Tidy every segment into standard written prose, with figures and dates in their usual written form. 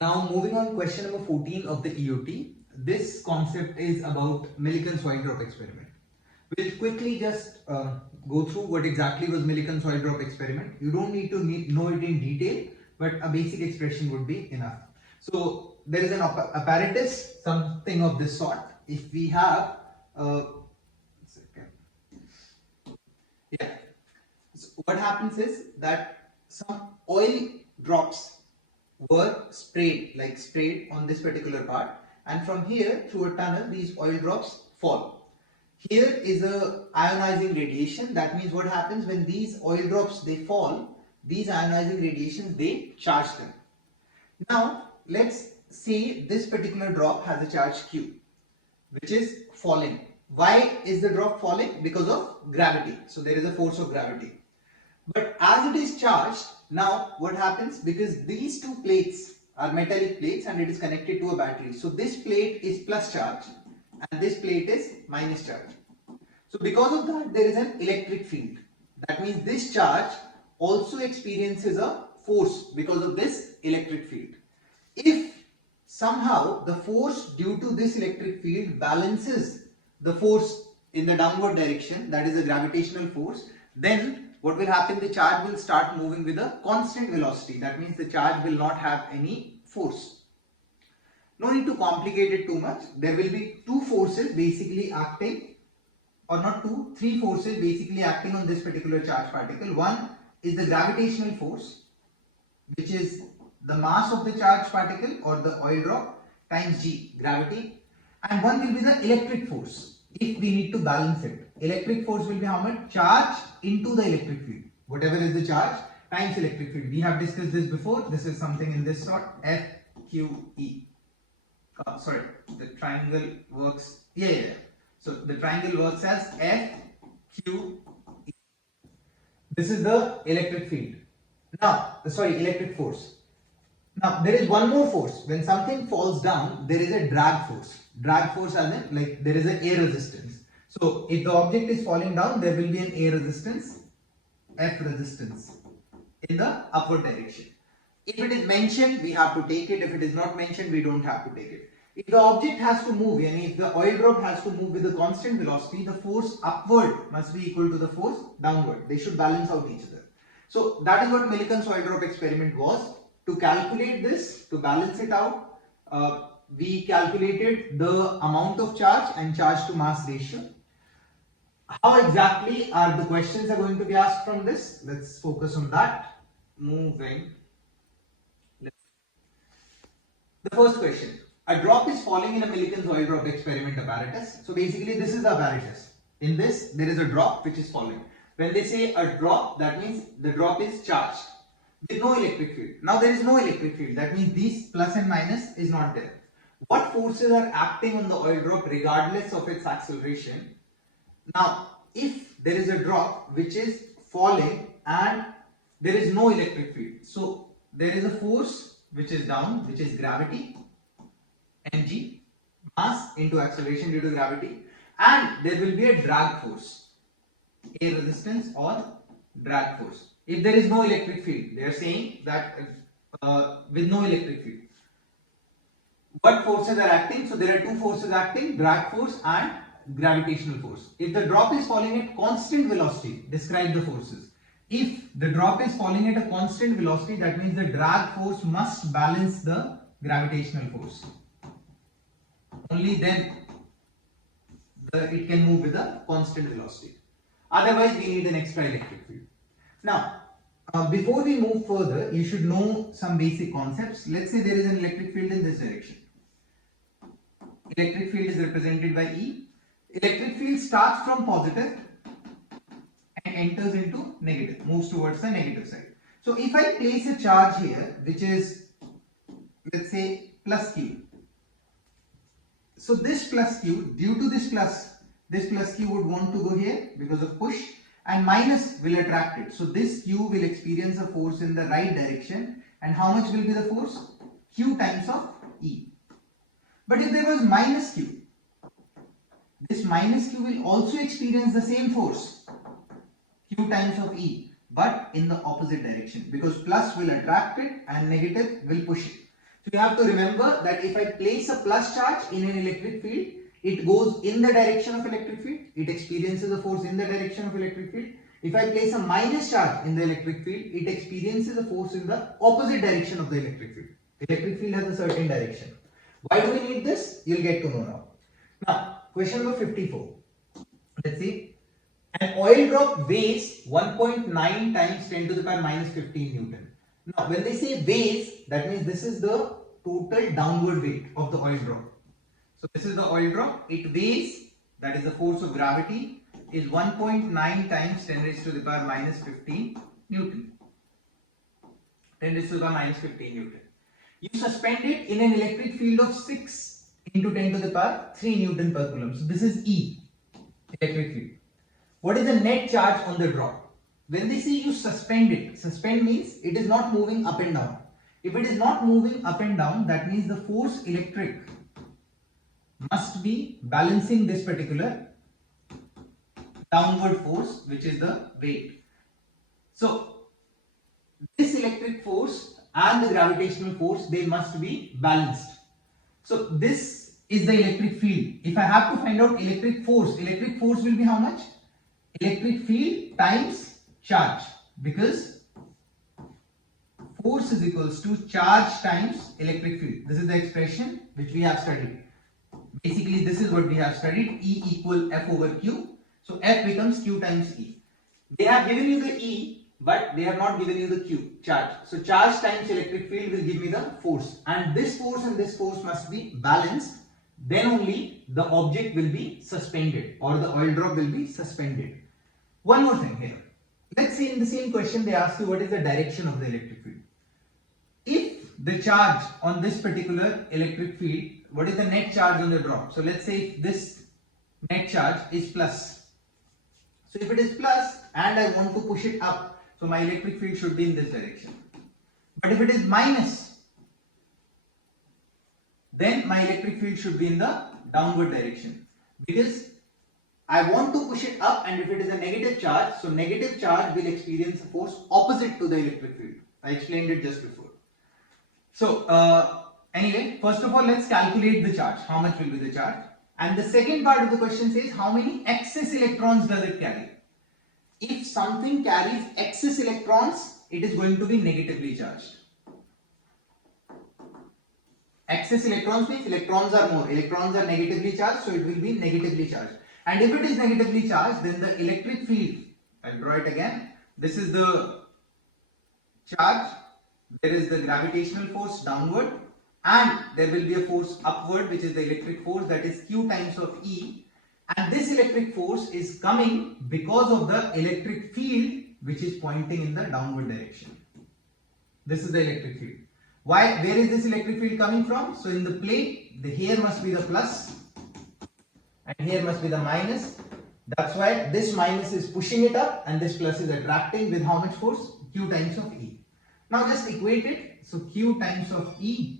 Now moving on, question number 14 of the EOT. This concept is about Millikan soil drop experiment. We'll quickly just go through what exactly was Millikan soil drop experiment. You don't need to know it in detail, but a basic expression would be enough. So there is an apparatus, something of this sort. If we have, yeah. So what happens is that some oil drops were sprayed on this particular part, and from here through a tunnel these oil drops fall. Here is a ionizing radiation. That means what happens when these oil drops they fall, these ionizing radiations they charge them. Now let's say this particular drop has a charge Q which is falling. Why is the drop falling? Because of gravity. So there is a force of gravity. But as it is charged, now what happens? Because these two plates are metallic plates and it is connected to a battery. So this plate is plus charge and this plate is minus charge. So because of that, there is an electric field. That means this charge also experiences a force because of this electric field. If somehow the force due to this electric field balances the force in the downward direction, that is a gravitational force, then what will happen? The charge will start moving with a constant velocity. That means the charge will not have any force. No need to complicate it too much. There will be two forces basically acting, or not two, three forces basically acting on this particular charge particle. One is the gravitational force, which is the mass of the charge particle or the oil drop times g, gravity, and one will be the electric force. If we need to balance it, electric force will be how much? Charge into the electric field. Whatever is the charge times electric field. We have discussed this before. This is something in this sort. FQE. Sorry, the triangle works. Yeah. So the triangle works as FQE. This is the electric field. Now, electric force. Now, there is one more force. When something falls down, there is a drag force. Drag force as in, like, there is an air resistance. So, if the object is falling down, there will be an air resistance, F resistance, in the upward direction. If it is mentioned, we have to take it. If it is not mentioned, we don't have to take it. If the object has to move, and if the oil drop has to move with a constant velocity, the force upward must be equal to the force downward. They should balance out each other. So, that is what Millikan soil drop experiment was. To calculate this, to balance it out, we calculated the amount of charge and charge to mass ratio. How exactly are the questions are going to be asked from this? Let's focus on that. Moving. The first question. A drop is falling in a Millikan soil drop experiment apparatus. So basically this is the apparatus. In this, there is a drop which is falling. When they say a drop, that means the drop is charged with no electric field. Now there is no electric field. That means these plus and minus is not there. What forces are acting on the oil drop regardless of its acceleration? Now, if there is a drop which is falling and there is no electric field, so there is a force which is down, which is gravity, mg, mass into acceleration due to gravity, and there will be a drag force, air resistance or drag force. If there is no electric field, they are saying that with no electric field, what forces are acting? So there are two forces acting, drag force and gravitational force. If the drop is falling at constant velocity, describe the forces. If the drop is falling at a constant velocity, that means the drag force must balance the gravitational force. Only then it can move with a constant velocity. Otherwise, we need an extra electric field. Now, before we move further, you should know some basic concepts. Let's say there is an electric field in this direction. Electric field is represented by E. Electric field starts from positive and enters into negative, moves towards the negative side. So if I place a charge here, which is, let's say, plus Q. So this plus Q, due to this plus Q would want to go here because of push, and minus will attract it. So this Q will experience a force in the right direction, and how much will be the force? Q times of E. But if there was minus Q, this minus Q will also experience the same force, Q times of E, but in the opposite direction, because plus will attract it and negative will push it. So you have to remember that if I place a plus charge in an electric field, it goes in the direction of electric field. It experiences a force in the direction of electric field. If I place a minus charge in the electric field, it experiences a force in the opposite direction of the electric field. The electric field has a certain direction. Why do we need this? You'll get to know now. Now, question number 54. Let's see. An oil drop weighs 1.9 times 10 to the power minus 15 Newton. Now, when they say weighs, that means this is the total downward weight of the oil drop. So, this is the oil drop. It weighs, that is the force of gravity, is 1.9 times 10 raised to the power minus 15 Newton. 10 raised to the power minus 15 Newton. You suspend it in an electric field of 6 into 10 to the power 3 Newton per coulomb. So, this is E, electric field. What is the net charge on the drop? When they say you suspend it, suspend means it is not moving up and down. If it is not moving up and down, that means the force electric must be balancing this particular downward force, which is the weight. So, this electric force and the gravitational force, they must be balanced. So, this is the electric field. If I have to find out electric force will be how much? Electric field times charge, because force is equals to charge times electric field. This is the expression which we have studied. Basically, this is what we have studied, E equal F over Q. So, F becomes Q times E. They have given you the E, but they have not given you the Q, charge. So, charge times electric field will give me the force. And this force must be balanced. Then only the object will be suspended, or the oil drop will be suspended. One more thing here. Let's say in the same question they ask you what is the direction of the electric field. If the charge on this particular electric field, what is the net charge on the drop? So let's say if this net charge is plus. So if it is plus and I want to push it up, so my electric field should be in this direction. But if it is minus, then my electric field should be in the downward direction, because I want to push it up, and if it is a negative charge, so negative charge will experience a force opposite to the electric field. I explained it just before. So anyway, first of all, let's calculate the charge. How much will be the charge? And the second part of the question says how many excess electrons does it carry? If something carries excess electrons, it is going to be negatively charged. Excess electrons means electrons are more. Electrons are negatively charged, so it will be negatively charged. And if it is negatively charged, then the electric field, I'll draw it again. This is the charge. There is the gravitational force downward, and there will be a force upward, which is the electric force, that is Q times of E. And this electric force is coming because of the electric field which is pointing in the downward direction. This is the electric field. Why? Where is this electric field coming from? So in the plate, here must be the plus and here must be the minus. That's why this minus is pushing it up and this plus is attracting with how much force? Q times of E. Now just equate it. So Q times of E,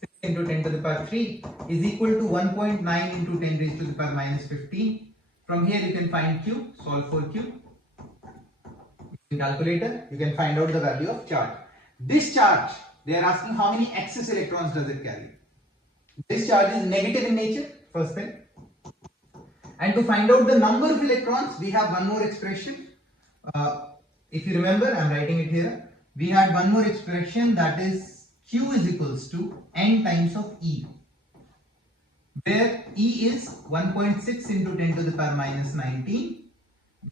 6 into 10 to the power 3 is equal to 1.9 into 10 raised to the power minus 15. From here you can find Q, solve for Q. In calculator, you can find out the value of charge. This charge, they are asking how many excess electrons does it carry. This charge is negative in nature, first thing. And to find out the number of electrons, we have one more expression. If you remember, I am writing it here. We had one more expression, that is Q is equals to N times of E, where E is 1.6 into 10 to the power minus 19.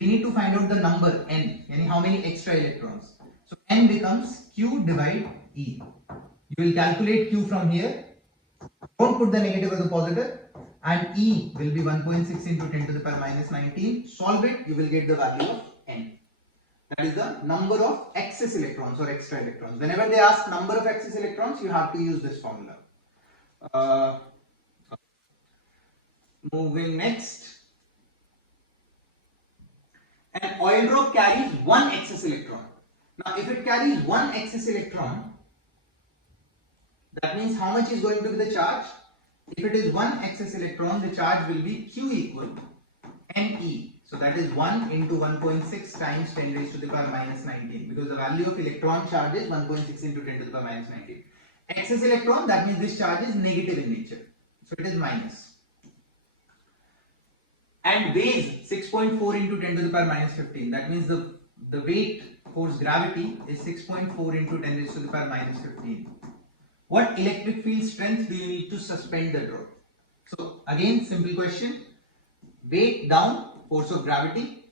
We need to find out the number N, yani how many extra electrons. So N becomes Q divide E. You will calculate Q from here. Don't put the negative as a positive. And E will be 1.6 into 10 to the power minus 19. Solve it, you will get the value of N. That is the number of excess electrons or extra electrons. Whenever they ask number of excess electrons, you have to use this formula. Moving next. An oil drop carries one excess electron. Now, if it carries one excess electron, that means how much is going to be the charge? If it is one excess electron, the charge will be Q equal Ne. So that is 1 into 1.6 times 10 raised to the power minus 19, because the value of electron charge is 1.6 into 10 to the power minus 19. excess electron, that means this charge is negative in nature, so it is minus. And weighs 6.4 into 10 to the power minus 15, that means the weight force gravity is 6.4 into 10 raised to the power minus 15. What electric field strength do you need to suspend the drop? So again, simple question. Weight down, force of gravity.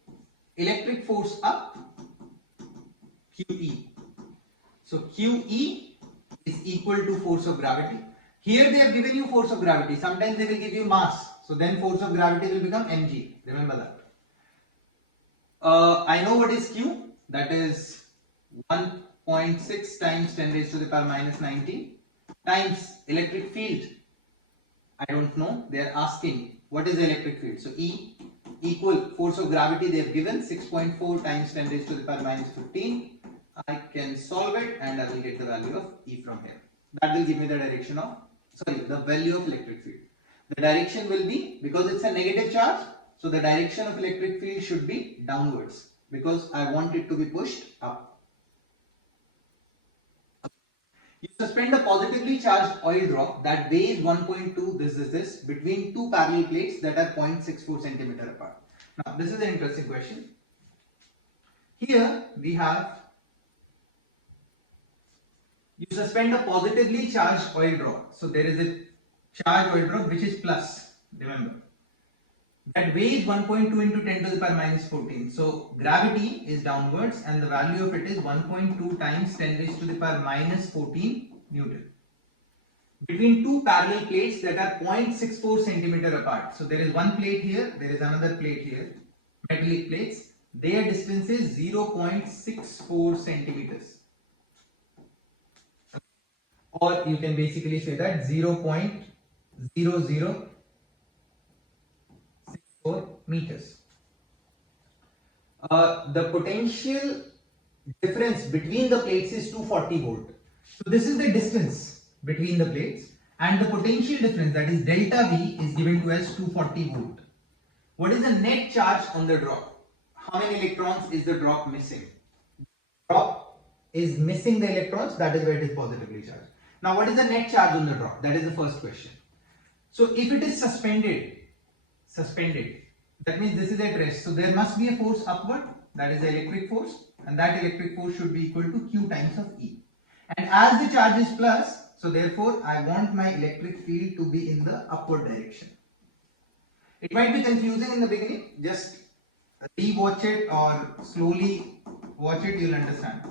Electric force up, QE. So QE is equal to force of gravity. Here they have given you force of gravity. Sometimes they will give you mass. So then force of gravity will become mg. Remember that. I know what is Q. That is 1.6 times 10 raised to the power minus 19 times electric field. I don't know. They are asking what is the electric field. So E equal force of gravity they have given 6.4 times 10 raised to the power minus 15. I can solve it and I will get the value of E from here. That will give me the direction of, the value of electric field. The direction will be, because it's a negative charge, so the direction of electric field should be downwards because I want it to be pushed up. You suspend a positively charged oil drop that weighs 1.2 this between two parallel plates that are 0.64 centimeter apart. Now this is an interesting question. Here we have, you suspend a positively charged oil drop. So there is a charged oil drop which is plus, remember, that weighs 1.2 into 10 to the power minus 14. So gravity is downwards and the value of it is 1.2 times 10 raised to the power minus 14 Newton. Between two parallel plates that are 0.64 centimeter apart. So there is one plate here, there is another plate here, metallic plates. Their distance is 0.64 centimeters. Or you can basically say that 0.0064 meters. The potential difference between the plates is 240 volt. So this is the distance between the plates and the potential difference, that is delta V, is given to as 240 volt. What is the net charge on the drop? How many electrons is the drop missing? Drop is missing the electrons, that is why it is positively charged. Now what is the net charge on the drop? That is the first question. So if it is suspended, that means this is at rest. So there must be a force upward, that is the electric force, and that electric force should be equal to Q times of E. And as the charge is plus, so therefore I want my electric field to be in the upward direction. It might be confusing in the beginning, just re-watch it or slowly watch it, you'll understand.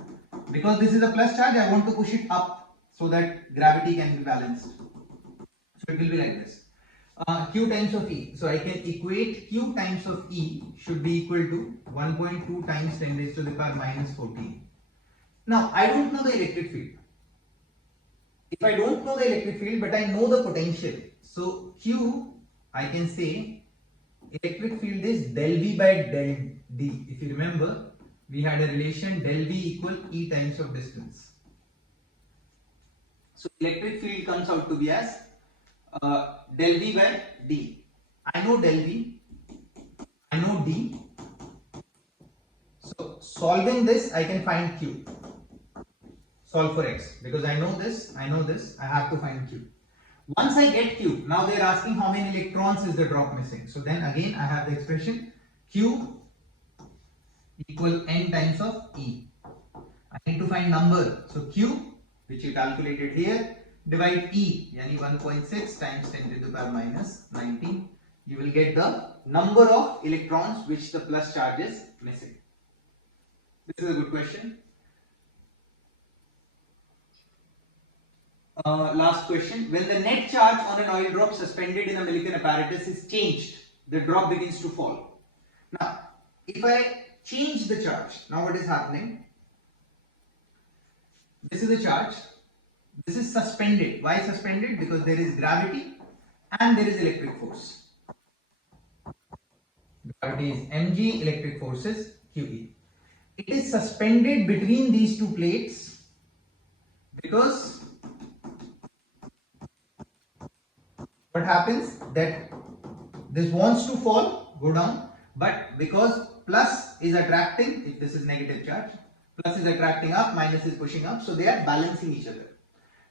Because this is a plus charge, I want to push it up so that gravity can be balanced. So it will be like this. Q times of E. So I can equate Q times of E should be equal to 1.2 times 10 raised to the power minus 14. Now I don't know the electric field. If I don't know the electric field but I know the potential, so Q, I can say electric field is del V by del D. If you remember, we had a relation del V equal E times of distance. So electric field comes out to be as del V by D. I know del V, I know D. So solving this, I can find Q. Solve for X, because I know this, I have to find Q. Once I get Q, now they are asking how many electrons is the drop missing. So then again I have the expression Q equal N times of E. I need to find number. So Q, which you calculated here, divide E, yani 1.6 times 10 to the power minus 19. You will get the number of electrons which the plus charge is missing. This is a good question. Last question. When the net charge on an oil drop suspended in a Millikan apparatus is changed, the drop begins to fall. Now, if I change the charge, now what is happening? This is the charge. This is suspended. Why suspended? Because there is gravity and there is electric force. Gravity is mg, electric force is qe. It is suspended between these two plates because what happens that this wants to fall, go down, but because plus is attracting, if this is negative charge, plus is attracting up, minus is pushing up, so they are balancing each other.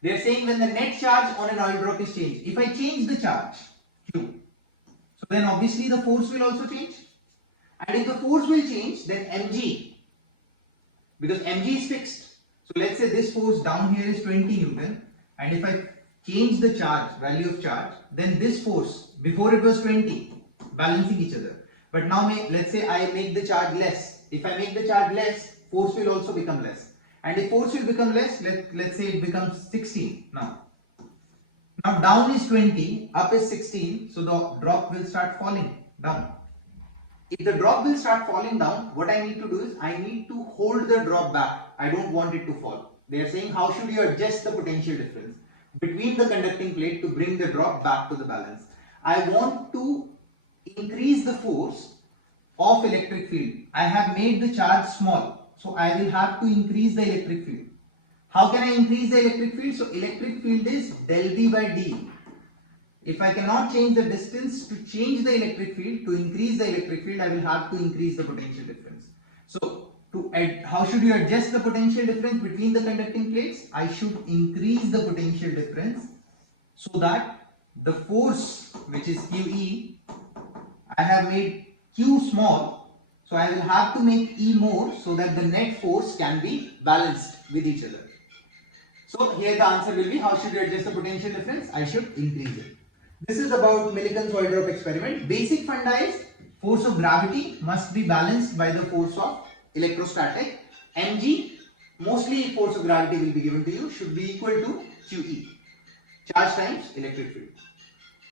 They are saying when the net charge on an oil drop is changed. If I change the charge, Q, so then obviously the force will also change. And if the force will change, then mg, because mg is fixed. So let's say this force down here is 20 Newton, and if I change the charge, value of charge, then this force, before it was 20, balancing each other. But now let's say I make the charge less. If I make the charge less, force will also become less. And if force will become less, let's say it becomes 16 now. Now down is 20, up is 16, so the drop will start falling down. If the drop will start falling down, what I need to do is I need to hold the drop back. I don't want it to fall. They are saying how should you adjust the potential difference between the conducting plate to bring the drop back to the balance. I want to increase the force of electric field. I have made the charge small, so I will have to increase the electric field. How can I increase the electric field? So electric field is del V by d. If I cannot change the distance to change the electric field, to increase the electric field, I will have to increase the potential difference. So how should you adjust the potential difference between the conducting plates? I should increase the potential difference so that the force, which is QE, I have made Q small, so I will have to make E more so that the net force can be balanced with each other. So here the answer will be, how should you adjust the potential difference? I should increase it. This is about Millikan's oil drop experiment. Basic funda is force of gravity must be balanced by the force of electrostatic. mg, mostly force of gravity will be given to you, should be equal to QE, charge times electric field.